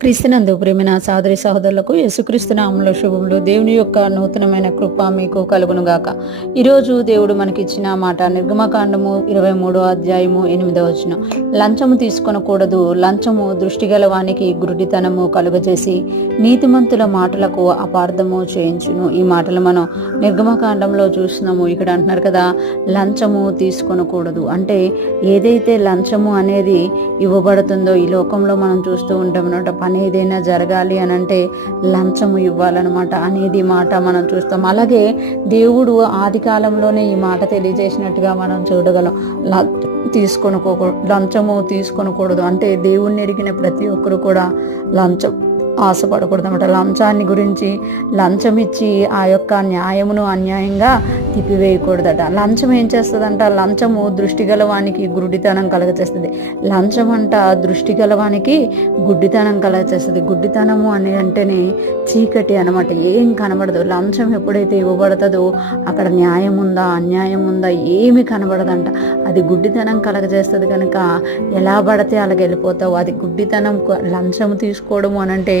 క్రీస్తునందు ప్రేమైన సహోదరి సహోదరులకు యేసుక్రీస్తు నామములో శుభములు. దేవుని యొక్క నూతనమైన కృప మీకు కలుగును గాక. ఈరోజు దేవుడు మనకిచ్చిన మాట నిర్గమకాండము 23వ అధ్యాయము 8వ వచనం. లంచము తీసుకొనకూడదు, లంచము దృష్టిగల వానికి గురుడితనము కలుగజేసి నీతిమంతుల మాటలకు అపార్థము చేయించును. ఈ మాటలు మనం నిర్గమకాండంలో చూస్తున్నాము. ఇక్కడ అంటున్నారు కదా, లంచము తీసుకొనకూడదు అంటే ఏదైతే లంచము అనేది ఇవ్వబడుతుందో ఈ లోకంలో మనం చూస్తూ ఉంటాం అన్నమాట. పని ఏదైనా జరగాలి అని అంటే లంచము ఇవ్వాలన్నమాట అనేది మాట మనం చూస్తాం. అలాగే దేవుడు ఆది కాలంలోనే ఈ మాట తెలియజేసినట్టుగా మనం చూడగలం. లంచము తీసుకొనకూడదు అంటే దేవుణ్ణి ఎరిగిన ప్రతి ఒక్కరు కూడా లంచం ఆశపడకూడదు అన్నమాట. లంచాన్ని గురించి లంచం ఇచ్చి ఆ యొక్క న్యాయమును అన్యాయంగా తిప్పివేయకూడదట. లంచం ఏం చేస్తుందంట, లంచము దృష్టి గలవానికి గుడ్డితనం కలగచేస్తుంది. లంచం అంట దృష్టి గలవానికి గుడ్డితనం కలగచేస్తుంది. గుడ్డితనము అని అంటేనే చీకటి అనమాట, ఏం కనబడదు. లంచం ఎప్పుడైతే ఇవ్వబడుతుందో అక్కడ న్యాయం ఉందా అన్యాయం ఉందా ఏమి కనబడదంట. అది గుడ్డితనం కలగజేస్తుంది కనుక ఎలా పడితే అలాగ వెళ్ళిపోతావు. అది గుడ్డితనం. లంచము తీసుకోవడము అని అంటే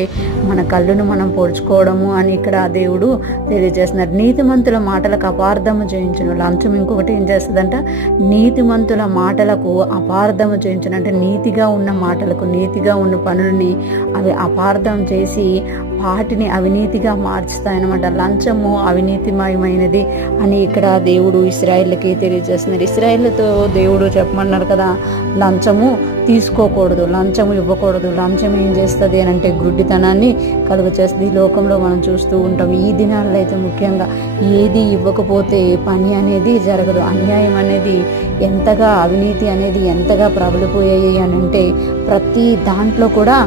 మన కళ్ళును మనం పొడుచుకోవడము అని ఇక్కడ దేవుడు తెలియజేస్తున్నారు. నీతిమంతుల మాటలకు అపార్థము చేయించును. లంచం ఇంకొకటి ఏం చేస్తుందంట, నీతిమంతుల మాటలకు అపార్థము చేయించును అంటే నీతిగా ఉన్న మాటలకు, నీతిగా ఉన్న పనులని అవి అపార్థం చేసి వాటిని అవినీతిగా మార్చుతాయన్నమాట. లంచము అవినీతిమయమైనది అని ఇక్కడ దేవుడు ఇశ్రాయేలుకి తెలియజేస్తున్నారు. ఇశ్రాయేలుతో దేవుడు చెప్పమన్నారు కదా, లంచము తీసుకోకూడదు, లంచము ఇవ్వకూడదు. లంచం ఏం చేస్తుంది అని అంటే గుడ్డితనాన్ని కలుగచేస్తుంది. ఈ లోకంలో మనం చూస్తూ ఉంటాం. ఈ దినాల్లో అయితే ముఖ్యంగా ఏది ఇవ్వకపోతే పని అనేది జరగదు. అన్యాయం అనేది ఎంతగా, అవినీతి అనేది ఎంతగా ప్రబలిపోయాయి అని అంటే ప్రతి దాంట్లో కూడా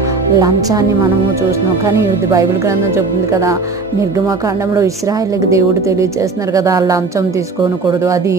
లంచాన్ని మనము చూస్తున్నాం. కానీ ఇది బైబిల్ గ్రంథం చెప్తుంది కదా, నిర్గమకాండంలో ఇశ్రాయేలుకి దేవుడు తెలియజేస్తున్నారు కదా, లంచం తీసుకోనకూడదు. అది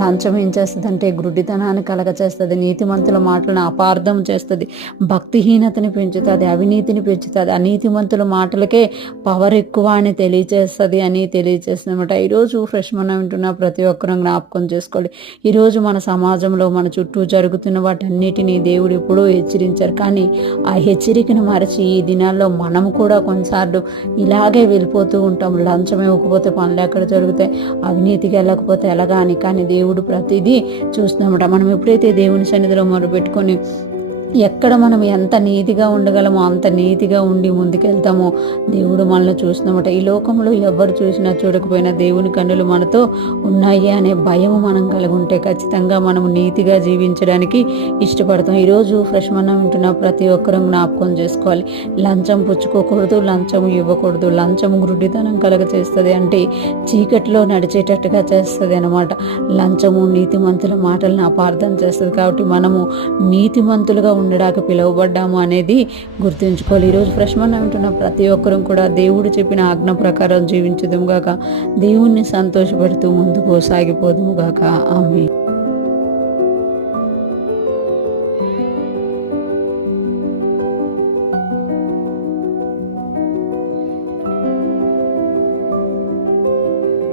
లంచం ఏం చేస్తుంది అంటే గుడ్డితనాన్ని కలగచేస్తుంది, నీతిమంతుల మాటలను అపార్థం చేస్తుంది, భక్తిహీనతని పెంచుతుంది, అవినీతిని పెంచుతుంది. అనీతిమంతుల మాటలకే పవర్ ఎక్కువ అని తెలియజేస్తుంది అని తెలియజేస్తుందన్నమాట. ఈరోజు ఫ్రెష్ మనం వింటున్న ప్రతి ఒక్కరూ జ్ఞాపకం చేసుకోవాలి. ఈరోజు మన సమాజంలో మన చుట్టూ జరుగుతున్న వాటన్నిటినీ దేవుడు ఎప్పుడూ హెచ్చరించారు. కానీ ఆ హెచ్చరికను మరచి ఈ దినాల్లో మనం కూడా కొన్నిసార్లు ఇలాగే వెళ్ళిపోతూ ఉంటాం. లంచం ఇవ్వకపోతే పనులు ఎక్కడ జరుగుతాయి, అవినీతికి వెళ్ళకపోతే ఎలాగా అని. కానీ దేవుడు ప్రతిదీ చూస్తున్నామట. మనం ఎప్పుడైతే దేవుని సన్నిధిలో మొదలుపెట్టుకొని ఎక్కడ మనం ఎంత నీతిగా ఉండగలమో అంత నీతిగా ఉండి ముందుకెళ్తామో దేవుడు మనల్ని చూస్తున్నామట. ఈ లోకంలో ఎవరు చూసినా చూడకపోయినా దేవుని కన్నులు మనతో ఉన్నాయి అనే భయం మనం కలిగి ఉంటే ఖచ్చితంగా మనం నీతిగా జీవించడానికి ఇష్టపడతాం. ఈరోజు ఫ్రెష్ మనం వింటున్న ప్రతి ఒక్కరూ జ్ఞాపకం చేసుకోవాలి. లంచం పుచ్చుకోకూడదు, లంచం ఇవ్వకూడదు. లంచం గుడ్డితనం కలగచేస్తుంది అంటే చీకటిలో నడిచేటట్టుగా చేస్తుంది అనమాట. లంచము నీతిమంతుల మాటలను అపార్థం చేస్తుంది. కాబట్టి మనము నీతిమంతులుగా ఉండడానికి పిలువబడ్డాము అనేది గుర్తుంచుకోవాలి. ఈరోజు ఫ్రెష్ మనం వింటున్న ప్రతి ఒక్కరూ కూడా దేవుడు చెప్పిన ఆజ్ఞ ప్రకారం జీవించుదుము గాక, దేవుణ్ణి సంతోషపెడుతూ ముందుకు సాగిపోదుము గాక. ఆమేన్.